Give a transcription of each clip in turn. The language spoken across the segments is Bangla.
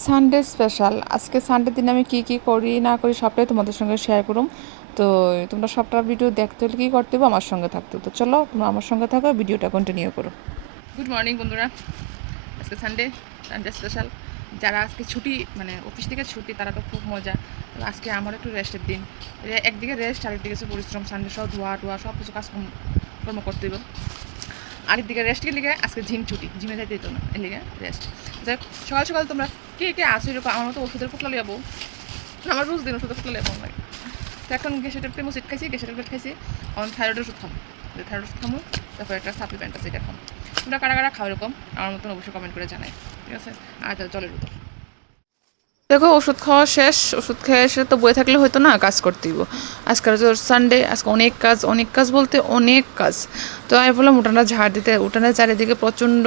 Sunday special. আজকে সানডে দিন আমি কি কি করি না করি সবটাই তোমাদের সঙ্গে শেয়ার করুম। তো তোমরা সবটা ভিডিও দেখতে হলে কী করতে হবে, আমার সঙ্গে থাকতে হবে। তো চলো তোমরা আমার সঙ্গে থাকো, ভিডিওটা কন্টিনিউ করো। গুড মর্নিং বন্ধুরা, আজকে সানডে, সানডে স্পেশাল। যারা আজকে ছুটি, মানে অফিস থেকে ছুটি, তারা তো খুব মজা। তো আজকে আমার একটু রেস্টের দিন। একদিকে রেস্ট, আরেকদিকে পরিশ্রম। সানডে সব ধোয়া টোয়া সব কিছু কর্ম করতে হবে। আরেকদিকে রেস্টের লিগে আজকে জিম ছুটি, জিমে যাইতে দিত না, এর লিগে রেস্ট। যাই সকাল সকাল তোমরা কে কে আসো এরকম আমার মতো ওষুধের পোটলা লিয়াবো, আমার রোজ দিন ওষুধের পোটলা লিয়াবো লাগে। তো এখন গ্যাসের ট্যাবলেট ওষুধ খাইছি, গ্যাসের ট্যাবলেট খাইছি, এখন থাইরয়েডের ওষুধ খাবো। থাইরয়েড ওষুধ খাবো, তারপর একটা সাপ্লিমেন্ট আছে, এটা খাবো। তোমরা কারা কারা খাও এরকম আমার মতন অবশ্যই কমেন্ট করে জানাই, ঠিক আছে? আর জলের বোতল। দেখো ওষুধ খাওয়া শেষ, ওষুধ খেয়ে এসে তো বয়ে থাকলে হয়তো না, কাজ করতে দিব। আজকাল তো সানডে, আজকে অনেক কাজ বলতে অনেক কাজ। তো আমি বললাম উঠানটা ঝাড় দিতে। উঠানের চারিদিকে প্রচণ্ড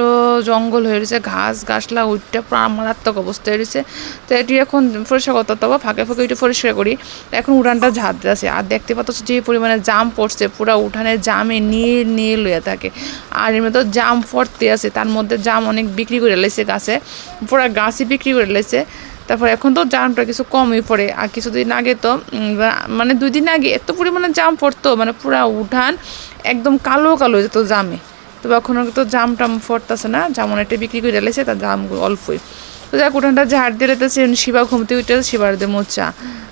জঙ্গল হয়ে রয়েছে, ঘাস গাছলা উঠটা মারাত্মক অবস্থা হয়ে রয়েছে। তো এটি এখন পরিষ্কার করতে হবে, ফাঁকে ফাঁকে একটু পরিষ্কার করি। এখন উঠানটা ঝাড় দিতেছে, আর দেখতে পাচ্ছ যে পরিমাণে জাম পড়ছে, পুরো উঠানে জামে নিয়ে লইয়া থাকে। আর এমনি তো জাম ফরতে আছে, তার মধ্যে জাম অনেক বিক্রি করে লাইছে গাছে, পুরো গাছই বিক্রি করে লাইছে। তারপর এখন তো জামটা কিছু কমই পড়ে, আর কিছুদিন আগে তো মানে 2 দিন আগে এত পরিমাণে জাম পড়তো, মানে পুরা উঠান একদম কালো কালো হয়ে যেত জামে। তো এখন তো জাম টাম ফরতেছে না, জাম অনেকটা বিক্রি করে রেলেছে, তার জাম অল্পই। তো যাক উঠানটা ঝাড় দিয়ে রেতেছে, শিবা ঘুমতে উঠে শিবার দিয়ে চা।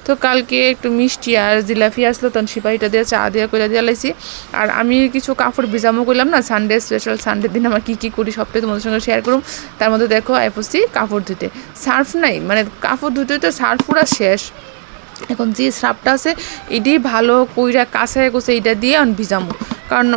তো কালকে একটু মিষ্টি আর জিলাপি আসলো, তখন শিবা এটা দিয়ে চা দিয়ে করে দিয়ে লাইছি। আর আমি কিছু কাপড় ভিজামও করলাম না, সানডে স্পেশাল। সানডে দিন আমার কী কী করি সবটাই তোমাদের সঙ্গে শেয়ার করুম। তার মধ্যে দেখো আইপসি কাপড় ধুতে, সার্ফ নাই, মানে কাপড় ধুতে তো সার্ফ পুরা শেষ। এখন যে সার্ফটা আছে এটাই ভালো কইরা কাঁচায় গোছে এটা দিয়ে আমি ভিজামো, কারণ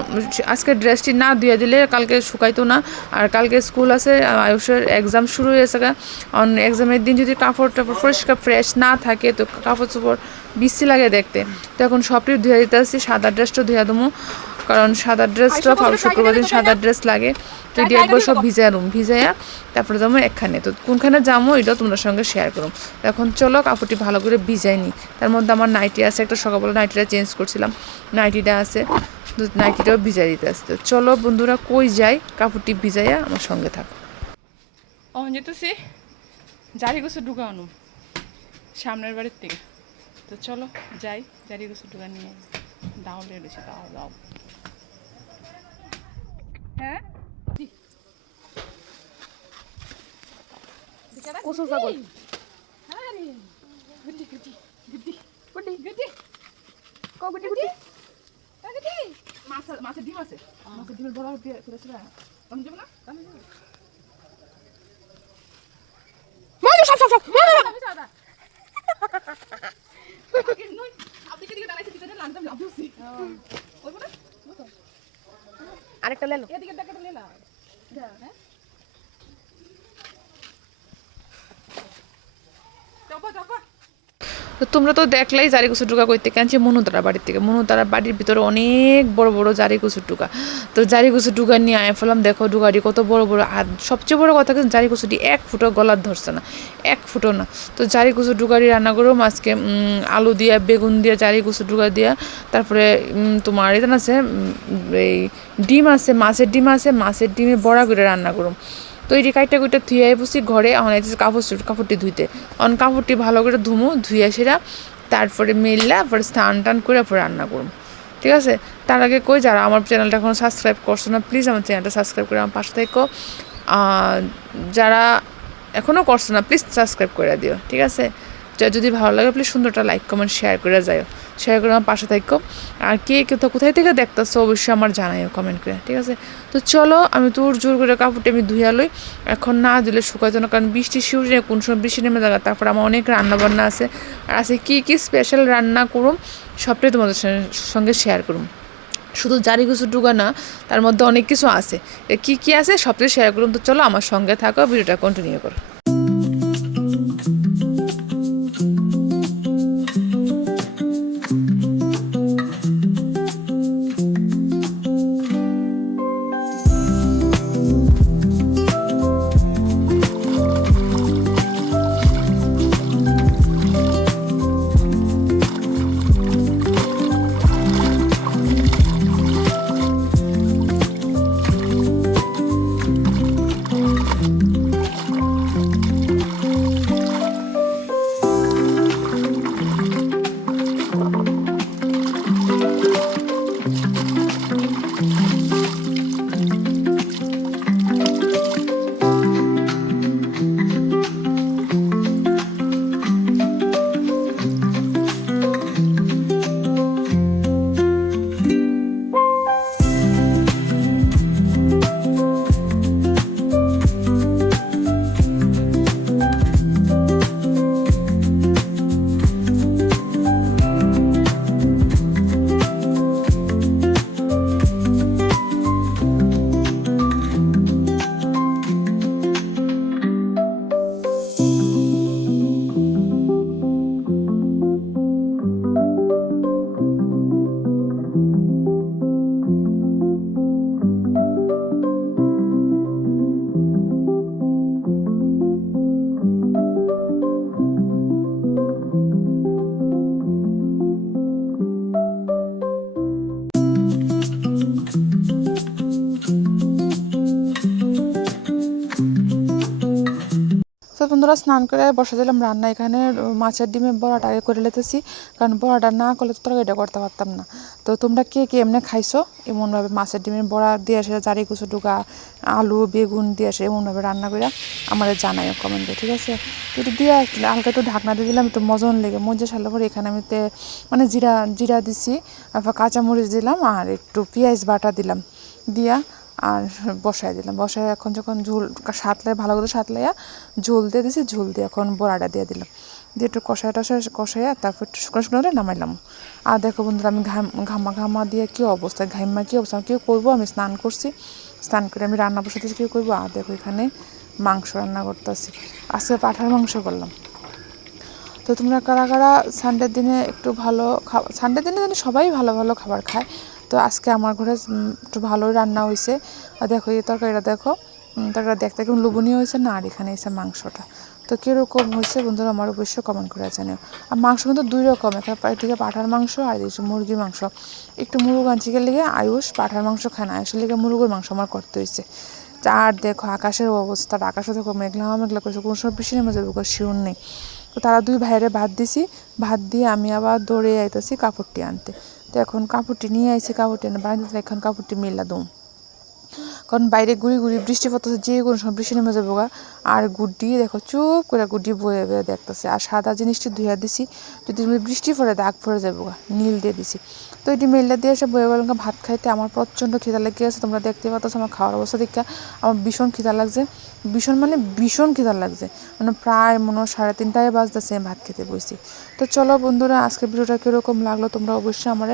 আজকে ড্রেসটি না ধুয়ে দিলে কালকে শুকাইতো না। আর কালকে স্কুল আছে, আয়ুষের এক্সাম শুরু হয়েছে। কারণ এক্সামের দিন যদি কাপড় টাপড় পরিষ্কার ফ্রেশ না থাকে তো কাপড় চোপড় বিশ্রী লাগে দেখতে। তো এখন সবটি ধুয়ে দিতে আসছি, সাদা ড্রেসটা ধুয়ে দেবো, কারণ সাদা ড্রেসটা শুক্রবার দিন সাদা ড্রেস লাগে। তো এটি একবার সব ভিজাইয়া তারপরে যাবো এখানে। তো কোনখানে যাবো এটাও তোমাদের সঙ্গে শেয়ার করুম। এখন চলো কাপড়টি ভালো করে ভিজাই নিই। তার মধ্যে আমার নাইটি আছে, একটা সকালবেলা নাইটিটা চেঞ্জ করছিলাম, নাইটিটা আছে, তো নাইটিটাও ভিজাই দিতে আসতে। চলো বন্ধুরা কই যাই, কাপড়টি ভিজাইয়া আমার সঙ্গে থাকো। ও যেতেছি জারি গোছে ঢুকা আনো সামনের বাড়ির থেকে। তো চলো যাই, জারি গোছে ঢুকা নিয়ে দাও লেগেছে, দাও। হ্যাঁ কসু ছাগল মাছের ডিম আছে, মাছের ডিমের বড় ফেলেছিল, আমি যাবো না। আরেকটা লেলো, এদিকে দেখে লেলা। হ্যাঁ তো তোমরা তো দেখলেই জারি কুচুর টুকা করতে কেনছি মনুতারা বাড়ির থেকে। মনুতারা বাড়ির ভিতরে অনেক বড় বড় জারি কুচুর টুকা। তো জারি কুচুর টুকা নিয়ে আয় ফেলাম, দেখো ডুগাটি কত বড় বড়। আর সবচেয়ে বড় কথা কিন্তু জারি কুচুটি 1 ফুটও গলার ধরছে না, 1 ফুটও না। তো জারি কুচুর ডুগাটি রান্না করো আজকে, আলু দিয়া বেগুন দিয়া জারি কুচুর ডুগা দিয়া, তারপরে তোমার এটা আছে এই ডিম আছে, মাছের ডিম আছে, মাছের ডিমে বড়া করে রান্না করুম। তো এই কাইটা কুইটা ধুয়ে বসি ঘরে, এখন কাপড়টি ধুইতে। অন কাপড়টি ভালো করে ধুয়ে সেরা, তারপরে মেললা, পরে স্নান টান করে পরে রান্না করুন, ঠিক আছে? তার আগে কই যারা আমার চ্যানেলটা এখনও সাবস্ক্রাইব করছো না, প্লিজ আমার চ্যানেলটা সাবস্ক্রাইব করে আমার পাশে থেকো। যারা এখনও করছো না প্লিজ সাবস্ক্রাইব করে দিও, ঠিক আছে? যদি ভালো লাগে প্লিজ সুন্দরটা লাইক কমেন্ট শেয়ার করে যাও, শেয়ার করে আমার পাশে থাকো। আর কে কোথায় থেকে দেখতেছো অবশ্যই আমার জানাইও কমেন্ট করে, ঠিক আছে? তো চলো আমি তোর জোর করে কাপড়টি আমি ধুইয়া লই, এখন না দিলে শুকাইতো না, কারণ বৃষ্টি শিউরে কোন সময় বৃষ্টি নেমে যাবে। তারপর আমার অনেক রান্না বান্না আছে, আর আছে কী স্পেশাল রান্না করুম সবটাই তোমাদের সঙ্গে শেয়ার করুম। শুধু জারি কিছু ডুগা না, তার মধ্যে অনেক কিছু আছে, কী আছে সবটাই শেয়ার করুম। তো চলো আমার সঙ্গে থাকো, ভিডিওটা কন্টিনিউ করো। বন্ধুরা স্নান করে বসে দিলাম রান্না। এখানে মাছের ডিমের বড়াটা আগে করে লেতেছি, কারণ বড়াটা না করলে তো তরকারিটা করতে পারতাম না। তো তোমরা কে কে এমনি খাইছো এমনভাবে মাছের ডিমের বড়া দিয়ে আসে জারি কুচু ডুকা আলু বেগুন দিয়ে আসে এমনভাবে রান্না করে আমাদের জানাইও কমেন্টে, ঠিক আছে? তো একটু দিয়ে হালকা একটু ঢাকনা দিয়ে দিলাম, একটু মজন লেগে মজা সারলে পরে এখানে আমি মানে জিরা জিরা দিছি, তারপর কাঁচামরিচ দিলাম আর একটু পেঁয়াজ বাটা দিলাম, দিয়া আর বসাই দিলাম। বসায় এখন যখন ঝোল সাতলাই ভালো করে সাতলাইয়া ঝোল দিয়ে দিছি, ঝোল দিয়ে এখন বড়াটা দিয়ে দিলাম, দিয়ে একটু কষাইয়া তারপর একটু শুকনো শুকনো করে নামাইলাম। আর দেখো বন্ধুরা আমি ঘামা দিয়ে কী অবস্থা, ঘাইমা কী অবস্থা, কেউ করবো আমি স্নান করছি, স্নান করে আমি রান্না বসাতেছি, কেউ করবো। আর দেখো এখানে মাংস রান্না করতেছি, আজকে পাঁঠার মাংস করলাম। তো তোমরা কারা কারা সানডের দিনে একটু ভালো সানডের দিনে জানি সবাই ভালো ভালো খাবার খায়, তো আজকে আমার ঘরে একটু ভালোই রান্না হয়েছে। আর দেখো এই তরকারিটা দেখো, তরকারিটা দেখতে কেমন লোভনীয় হয়েছে না, আর এখানে এসে মাংসটা তো কীরকম হয়েছে বন্ধুরা আমার অবশ্যই কমেন্ট করে জানিও। আর মাংস কিন্তু দুই রকম, এদিকে পাঁঠার মাংস আর এদিকে মুরগির মাংস। একটু মুরগ আনছিকে লেগে আয়ুষ পাঁঠার মাংস খায় না, আয়ুষের লেগে মুরগের মাংস আমার করতে হয়েছে। আর দেখো আকাশের অবস্থা, আকাশে দেখো মেঘলা মেঘলা করেছে, কোনো সময় বৃষ্টি নেমে যাবে, শিউর নেই। তো তারা দুই ভাইয়েরে ভাত দিছি, ভাত দিয়ে আমি আবার দৌড়ে আইতেছি কাপড়টি আনতে। তো এখন কাপড়টি নিয়ে আইছি, কাপড়টি এনে বাড়িতে এখন কাপড়টি মেলা দুম, কারণ বাইরে ঘুরি ঘুরি বৃষ্টি পড়তেছে, যে কোনো সময় বৃষ্টি নেমে যাবো গা। আর গুড্ডি দেখো চুপ করে গুড্ডি বয়ে বয়ে দেখতেছে। আর সাদা জিনিসটি ধুইয়া দিছি, যদি বৃষ্টি পড়ে দাগ পড়ে যাবো গা, নীল দিয়ে দিছি। তো এটি মেলটা দিয়ে এসে বয়ে গেলাম ভাত খাইতে। আমার প্রচণ্ড খিদা লেগে গেছে, তোমরা দেখতে পাচ্ছ আমার খাওয়ার অবস্থা দেখে আমার ভীষণ খিদা লাগছে, ভীষণ খিদা লাগছে, মানে প্রায় মনে হয় 3:30 বাজতেছে ভাত খেতে বসছি। তো চলো বন্ধুরা আজকের ভিডিওটা কীরকম লাগলো তোমরা অবশ্যই আমার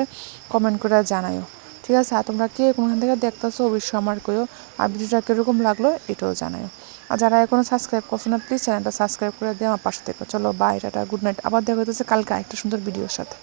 কমেন্ট করে জানাইও, ঠিক আছে? আর তোমরা কে কোনখান থেকে দেখতেছো অবশ্যই আমার কইও, আর ভিডিওটা কীরকম লাগলো এটাও জানাও। আর যারা এখনও সাবস্ক্রাইব করছো না প্লিজ চ্যানেলটা সাবস্ক্রাইব করে দিয়ে আমার পাশে থেকো। চলো বাই, টাটা, গুড নাইট। আবার দেখা হচ্ছে কালকে একটা সুন্দর ভিডিওর সাথে।